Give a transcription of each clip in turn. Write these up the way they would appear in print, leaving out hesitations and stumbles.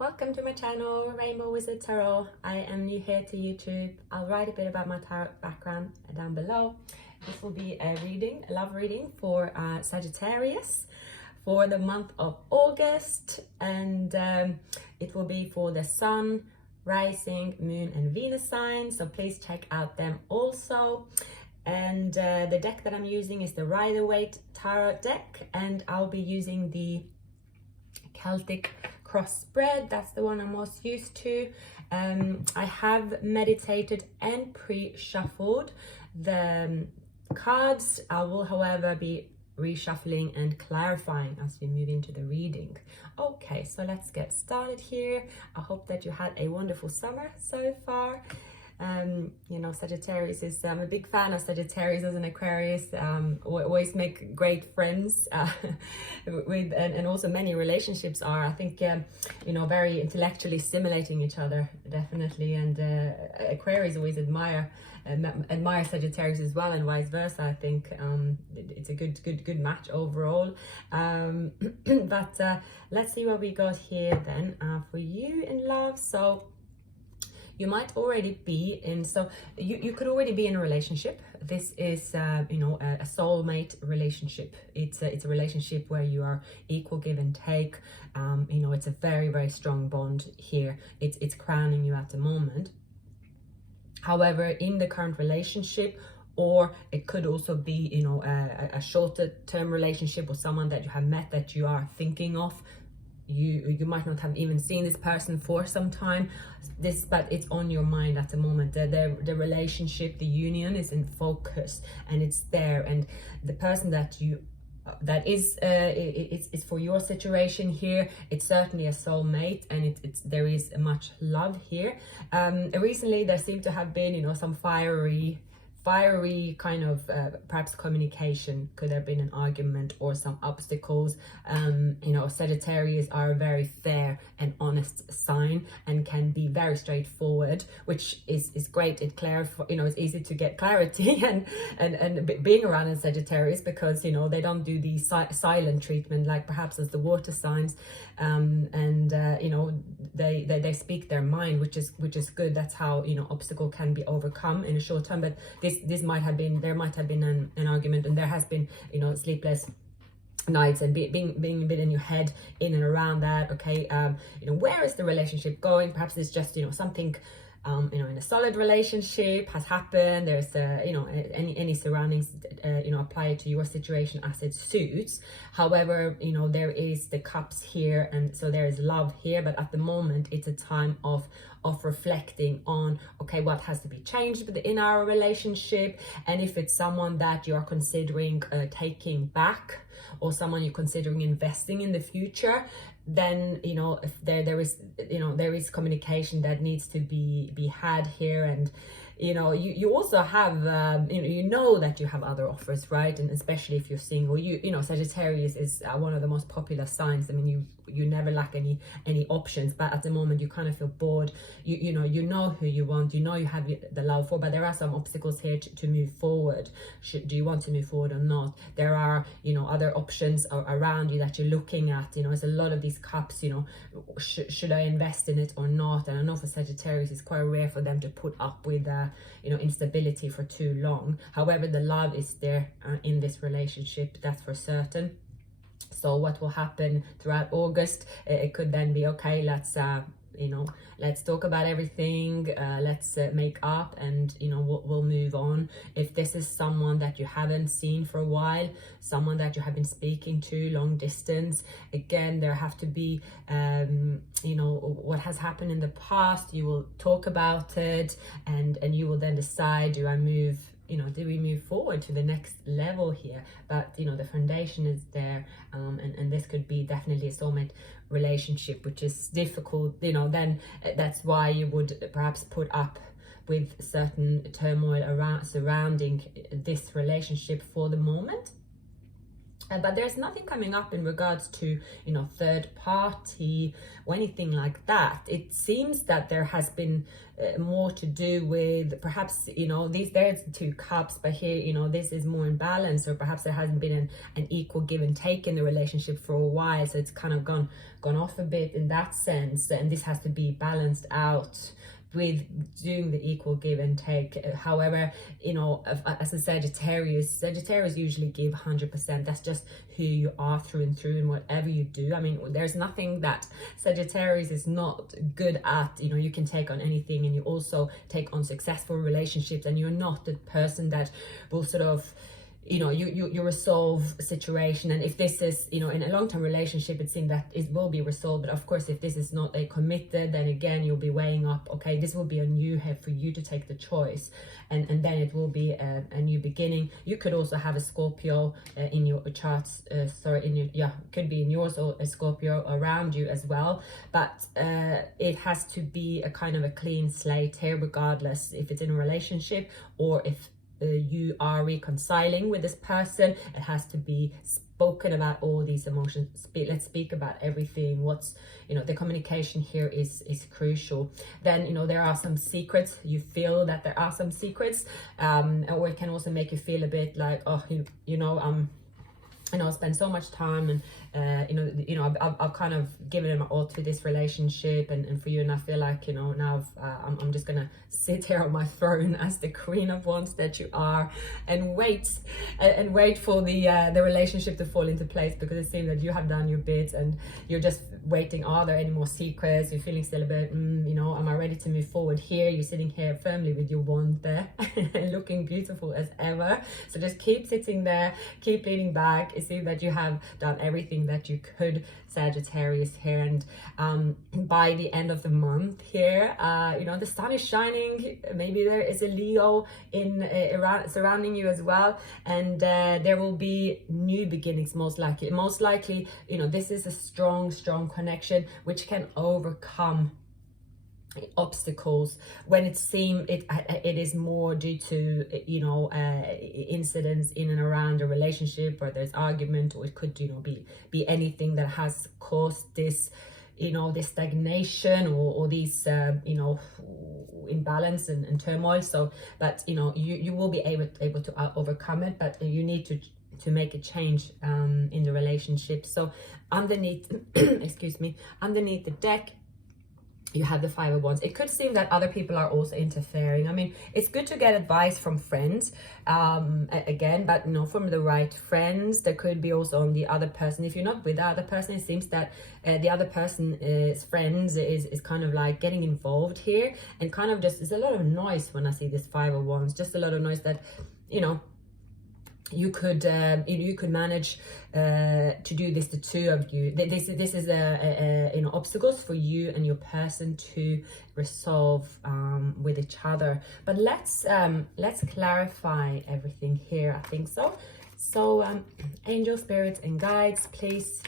Welcome to my channel, Rainbow Wizard Tarot. I am new here to YouTube. I'll write a bit about my tarot background down below. This will be a reading, a love reading for Sagittarius for the month of August, and it will be for the Sun, Rising, Moon and Venus signs, so please check out them also. And the deck that I'm using is the Rider-Waite Tarot deck, and I'll be using the Celtic cross spread. That's the one I'm most used to. I have meditated and pre-shuffled the cards. I will, however, be reshuffling and clarifying as we move into the reading. Okay, so let's get started here. I hope that you had a wonderful summer so far. You know, Sagittarius is, I'm a big fan of Sagittarius as an Aquarius. Always make great friends with, and also many relationships are, I think, you know, very intellectually stimulating each other, definitely. And Aquarius always admire Sagittarius as well, and vice versa. I think it's a good match overall. But let's see what we got here then for you in love. So you might already be in, so you could already be in a relationship. This is, you know, a soulmate relationship. It's a relationship where you are equal give and take. You know, it's a very strong bond here. It's crowning you at the moment. However, in the current relationship, or it could also be, you know, a shorter term relationship with someone that you have met that you are thinking of. You might not have even seen this person for some time, but it's on your mind at the moment. The relationship, the union is in focus and it's there, and the person that is it's for your situation here. It's certainly a soulmate, and there is much love here. Recently there seemed to have been, you know, some fiery kind of perhaps communication. Could have been an argument or some obstacles. You know, Sagittarius are a very fair and honest sign and can be very straightforward, which is great. It clarifies, you know, it's easy to get clarity and being around in Sagittarius, because, you know, they don't do the silent treatment like perhaps as the water signs. You know, they speak their mind, which is good. That's how, you know, obstacle can be overcome in a short time. But there might have been an argument, and there has been, you know, sleepless nights and being a bit in your head in and around that. Okay, you know, where is the relationship going? Perhaps it's just, you know, something you know, in a solid relationship has happened. There's you know, any surroundings, you know, apply it to your situation as it suits. However, you know, there is the cups here, and so there is love here, but at the moment it's a time of reflecting on, okay, what has to be changed in our relationship, and if it's someone that you are considering taking back, or someone you're considering investing in the future, then, you know, if there is, you know, there is communication that needs to be had here. And you know, you also have you know that you have other offers, right? And especially if you're single, you know, Sagittarius is one of the most popular signs. I mean, you never lack any options, but at the moment you kind of feel bored. You know who you want, you know you have the love for, but there are some obstacles here to move forward. Do you want to move forward or not? There are, you know, other options around you that you're looking at. You know, there's a lot of these cups, you know, should I invest in it or not? And I know for Sagittarius it's quite rare for them to put up with you know, instability for too long. However, the love is there in this relationship, that's for certain. So what will happen throughout August, it could then be, okay, let's you know, let's talk about everything, let's make up, and, you know, we'll move on. If this is someone that you haven't seen for a while, someone that you have been speaking to long distance, again, there have to be you know, what has happened in the past, you will talk about it, and you will then decide, do we move forward to the next level here? But, you know, the foundation is there, and this could be definitely a soulmate relationship, which is difficult, you know. Then that's why you would perhaps put up with certain turmoil surrounding this relationship for the moment. But there's nothing coming up in regards to, you know, third party or anything like that. It seems that there has been more to do with perhaps, you know, there's the 2 cups, but here, you know, this is more in balance, or perhaps there hasn't been an equal give and take in the relationship for a while, so it's kind of gone off a bit in that sense, and this has to be balanced out with doing the equal give and take. However, you know, as a Sagittarius usually give 100%. That's just who you are through and through, and whatever you do, I mean, there's nothing that Sagittarius is not good at. You know, you can take on anything, and you also take on successful relationships, and you're not the person that will sort of, you know, you resolve a situation. And if this is, you know, in a long-term relationship, it seems that it will be resolved. But of course, if this is not a committed, then again, you'll be weighing up, okay, this will be on you here for you to take the choice, and then it will be a new beginning. You could also have a Scorpio in your charts, could be in yours, or a Scorpio around you as well. But it has to be a kind of a clean slate here, regardless if it's in a relationship or if you are reconciling with this person. It has to be spoken about, all these emotions. Let's speak about everything. What's, you know, the communication here is crucial. Then, you know, there are some secrets. You feel that there are some secrets, or it can also make you feel a bit like, oh, you know, I spend so much time, and I've kind of given it my all to this relationship, and for you, and I feel like, you know, now I'm just gonna sit here on my throne as the Queen of Wands that you are, and wait for the relationship to fall into place, because it seems that you have done your bit and you're just waiting. Are there any more secrets? You're feeling still a bit, you know, am I ready to move forward here? You're sitting here firmly with your wand there looking beautiful as ever. So just keep sitting there, keep leaning back. It seems that you have done everything that you could, Sagittarius here, and by the end of the month here, you know, the sun is shining. Maybe there is a Leo in surrounding you as well, and there will be new beginnings, most likely. You know, this is a strong connection which can overcome obstacles when it seems it is more due to, you know, incidents in and around a relationship, or there's argument, or it could, you know, be anything that has caused this, you know, this stagnation, or these you know, imbalance and turmoil. So, but you know, you will be able to overcome it, but you need to make a change in the relationship. So underneath excuse me, underneath the deck, you have the 5 of Wands. It could seem that other people are also interfering. I mean, it's good to get advice from friends, again, but you know, from the right friends. There could be also on the other person. If you're not with the other person, it seems that the other person's friends is kind of like getting involved here, and kind of just, there's a lot of noise when I see this 5 of Wands. Just a lot of noise that, you know, you could manage to do this, the 2 of you. This is you know, obstacles for you and your person to resolve with each other. But let's clarify everything here. I think so angel, spirits and guides, please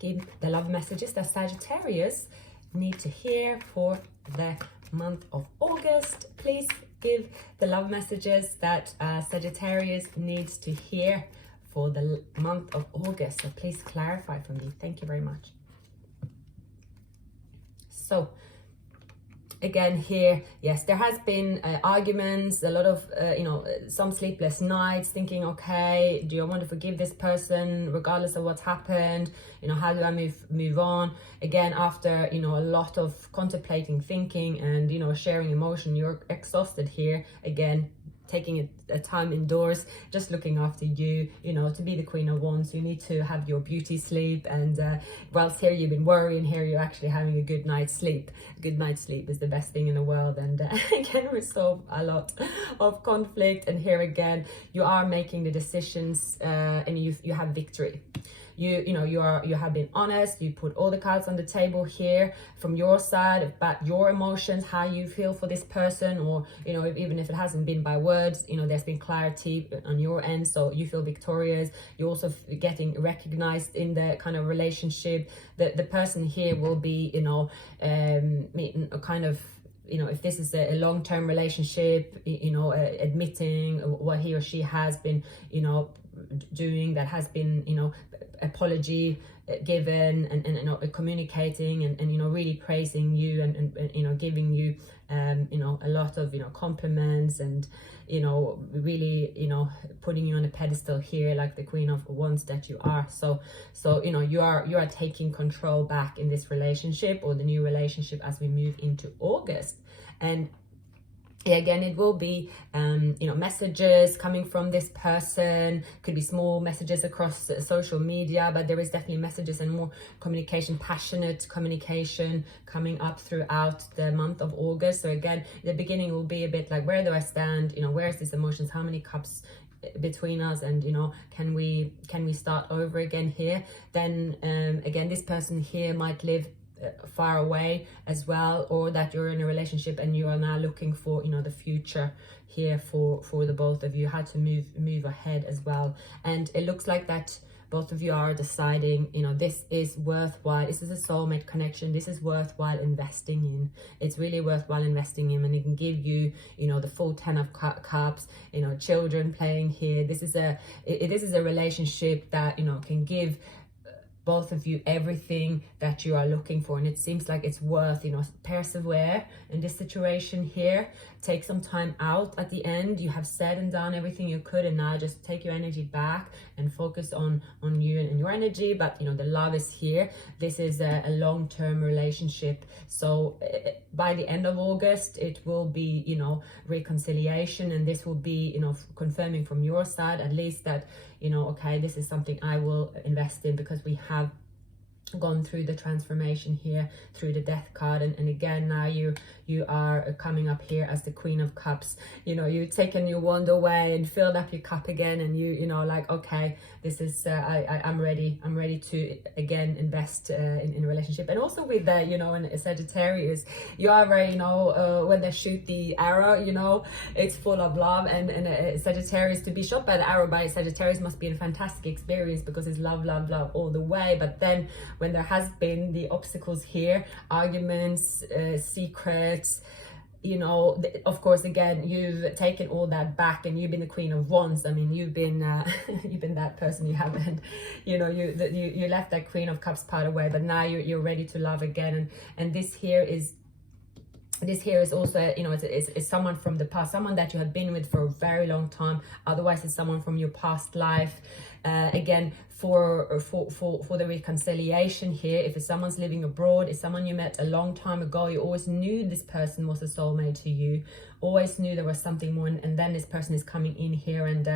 give the love messages that Sagittarius need to hear for the month of August. Please give the love messages that Sagittarius needs to hear for the month of August. So please clarify for me. Thank you very much. So again here, yes, there has been arguments, a lot of you know, some sleepless nights, thinking, okay, do I want to forgive this person regardless of what's happened? You know, how do I move on? Again, after, you know, a lot of contemplating, thinking, and, you know, sharing emotion, you're exhausted here. Again, taking a time indoors, just looking after you. You know, to be the Queen of Wands, you need to have your beauty sleep, and whilst here you've been worrying, here you're actually having a good night's sleep. Good night's sleep is the best thing in the world, and can resolve a lot of conflict. And here again, you are making the decisions, and you have victory. You have been honest. You put all the cards on the table here from your side about your emotions, how you feel for this person, or, you know, even if it hasn't been by words, you know, there's been clarity on your end, so you feel victorious. You're also getting recognized in the kind of relationship. The person here will be, you know, kind of, you know, if this is a long-term relationship, you know, admitting what he or she has been, you know, doing, that has been, you know, apology given, and you know, communicating, and you know, really praising you, and you know, giving you you know, a lot of, you know, compliments, and you know, really, you know, putting you on a pedestal here, like the Queen of Wands that you are. So you know, you are taking control back in this relationship, or the new relationship, as we move into August. And again, it will be you know, messages coming from this person. Could be small messages across social media, but there is definitely messages and more communication, passionate communication coming up throughout the month of August. So again, the beginning will be a bit like, where do I stand, you know, where's these emotions, how many cups between us, and you know, can we start over again here. Then again, this person here might live far away as well, or that you're in a relationship and you are now looking for, you know, the future here for the both of you, how to move ahead as well. And it looks like that both of you are deciding, you know, this is worthwhile, this is a soulmate connection, this is worthwhile investing in. It's really worthwhile investing in, and it can give you, you know, the full 10 of cups, you know, children playing here. This is a relationship that, you know, can give both of you everything that you are looking for, and it seems like it's worth, you know, persevere in this situation here. Take some time out at the end. You have said and done everything you could, and now just take your energy back and focus on you and your energy. But you know, the love is here. This is a long-term relationship, so by the end of August it will be, you know, reconciliation, and this will be, you know, confirming from your side at least that, you know, okay, this is something I will invest in, because we have gone through the transformation here through the Death card. And again, now you are coming up here as the Queen of Cups. You know, you've taken your wand away and filled up your cup again, and you know, like, okay, this is I'm ready to again invest in a relationship. And also with that, you know, in Sagittarius, you are very, you know, when they shoot the arrow, you know, it's full of love, and Sagittarius, to be shot by the arrow by Sagittarius must be a fantastic experience, because it's love all the way. But then when there has been the obstacles here, arguments, secrets, you know, of course, again, you've taken all that back, and you've been the Queen of Wands. I mean, you've been you've been that person. You haven't, you know, you left that Queen of Cups part away, but now you're ready to love again. And this here is also, you know, it's someone from the past, someone that you have been with for a very long time. Otherwise, it's someone from your past life. Again, for the reconciliation here, if it's someone's living abroad, it's someone you met a long time ago, you always knew this person was a soulmate to you, always knew there was something more, and then this person is coming in here and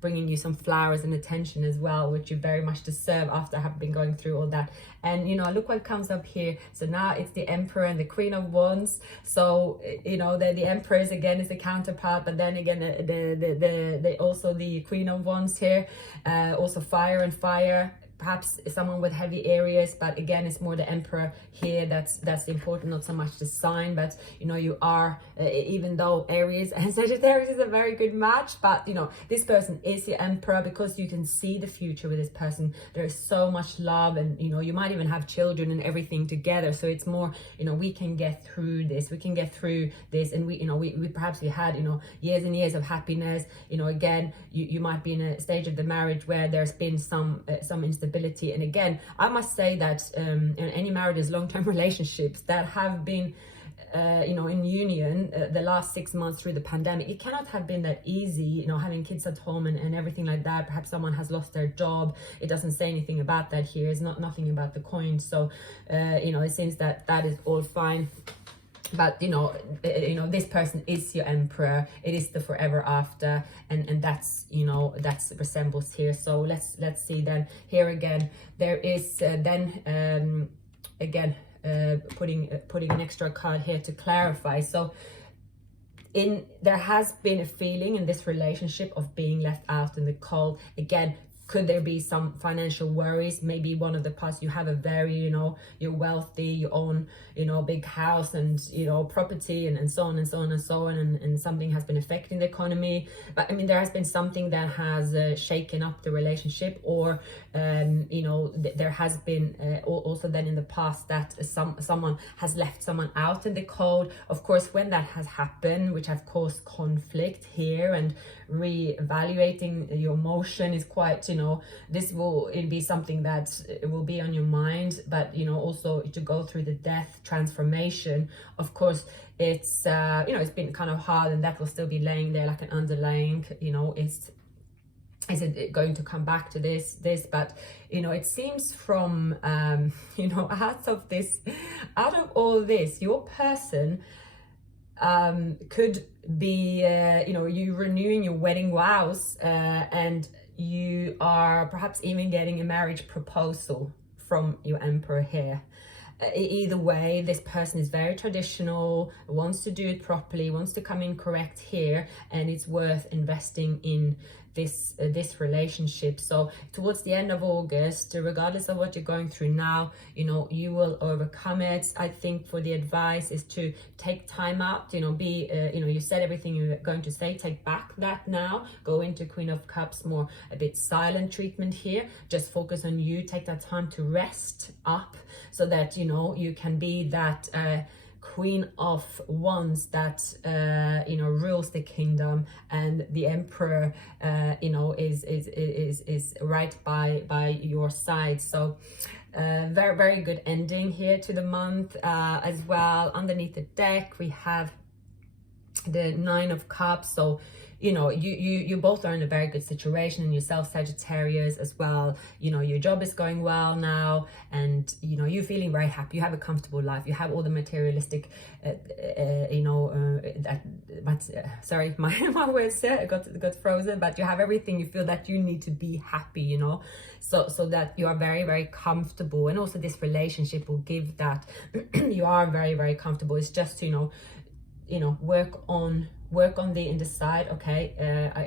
bringing you some flowers and attention as well, which you very much deserve after having been going through all that. And you know, look what comes up here. So now it's the Emperor and the Queen of Wands. So you know, the Empress again is the counterpart, but then again the also the Queen of Wands here, also fire and fire. Perhaps someone with heavy areas, but again, it's more the Emperor here that's important, not so much the sign. But you know, you are even though Aries and Sagittarius is a very good match, but you know, this person is the Emperor, because you can see the future with this person. There is so much love, and you know, you might even have children and everything together. So it's more, you know, we can get through this, and we, you know, we perhaps we had, you know, years and years of happiness. You know, again, you might be in a stage of the marriage where there's been some instability. And again, I must say that in any marriages, long-term relationships that have been you know, in union the last 6 months through the pandemic, it cannot have been that easy, you know, having kids at home and everything like that. Perhaps someone has lost their job. It doesn't say anything about that here. It's nothing about the coin. So you know, it seems that is all fine. But you know, this person is your Emperor. It is the forever after, and that's, you know, that's resembles here. So let's see then. Here again, there is then again putting an extra card here to clarify. So there has been a feeling in this relationship of being left out in the cold. Again, could there be some financial worries? Maybe one of the past, you have a very, you know, you're wealthy, you own, you know, a big house and, you know, property and so on and so on and so on, and something has been affecting the economy. But I mean, there has been something that has shaken up the relationship, or you know, there has been also then in the past that someone has left someone out in the cold. Of course, when that has happened, which have caused conflict here, and re-evaluating your emotion is quite, you know, this will be something that will be on your mind. But you know, also to go through the death transformation, of course, it's you know, it's been kind of hard, and that will still be laying there like an underlying, you know, is it going to come back to this, but you know, it seems from you know, out of all this, your person could be you know, you renewing your wedding vows, and you are perhaps even getting a marriage proposal from your emperor here. Either way, this person is very traditional, wants to do it properly, wants to come in correct here, and it's worth investing in this relationship. So towards the end of August, regardless of what you're going through now, you know, you will overcome it. I think for the advice is to take time out, you know, be you know, you said everything you're going to say, take back that now, go into Queen of Cups, more a bit silent treatment here, just focus on you, take that time to rest up, so that, you know, you can be that Queen of Wands that you know, rules the kingdom, and the emperor you know, is right by your side. So very, very good ending here to the month as well. Underneath the deck we have the Nine of Cups. So you know, you both are in a very good situation, and yourself, Sagittarius, as well. You know, your job is going well now, and you know, you're feeling very happy. You have a comfortable life. You have all the materialistic you know, sorry, my words there got frozen. But you have everything. You feel that you need to be happy, you know, so that you are very, very comfortable. And also this relationship will give that you are very, very comfortable. It's just to, you know, work on the inside. Okay,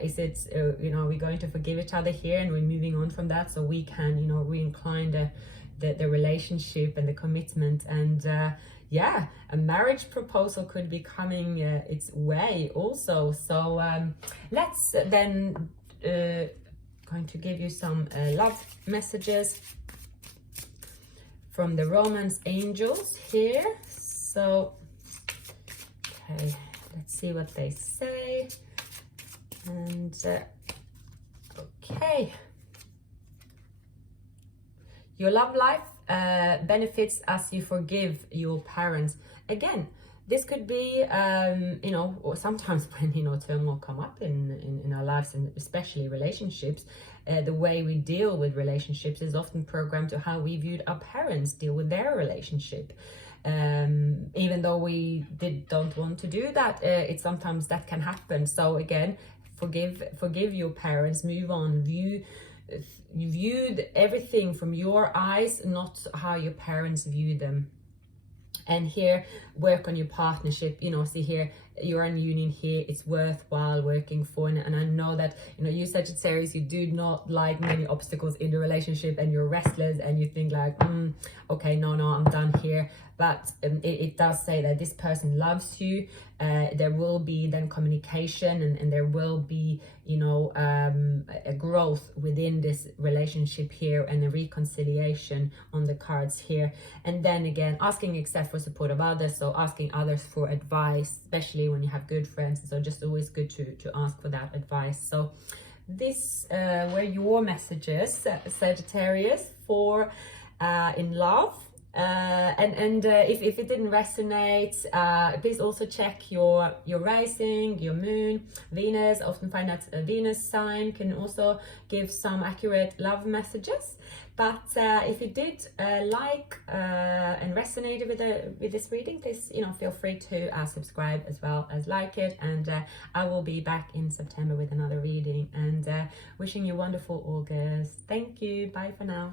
is it you know, we're going to forgive each other here, and we're moving on from that, so we can, you know, re-incline the relationship and the commitment. And yeah, a marriage proposal could be coming its way also. So let's then going to give you some love messages from the romance angels here. So okay, let's see what they say. And okay, your love life benefits as you forgive your parents. Again, this could be you know, or sometimes when, you know, turmoil come up in our lives, and especially relationships, the way we deal with relationships is often programmed to how we viewed our parents deal with their relationship. Even though we don't want to do that, it sometimes that can happen. So again, forgive your parents, move on, you viewed everything from your eyes, not how your parents view them. And here, work on your partnership. You know, see here, you're in union here, it's worthwhile working for. And I know that, you know, you Sagittarius, you do not like many obstacles in the relationship, and you're restless, and you think like, okay, no, I'm done here. But it does say that this person loves you. There will be then communication, and there will be, you know, a growth within this relationship here, and a reconciliation on the cards here. And then again, asking except for support of others, so asking others for advice, especially when you have good friends. So just always good to ask for that advice. So this were your messages, Sagittarius, for in love. If it didn't resonate, please also check your rising, your moon, Venus. Often find that a Venus sign can also give some accurate love messages. But if you did like and resonated with this reading, please, you know, feel free to subscribe as well as like it. And I will be back in September with another reading. And wishing you a wonderful August. Thank you. Bye for now.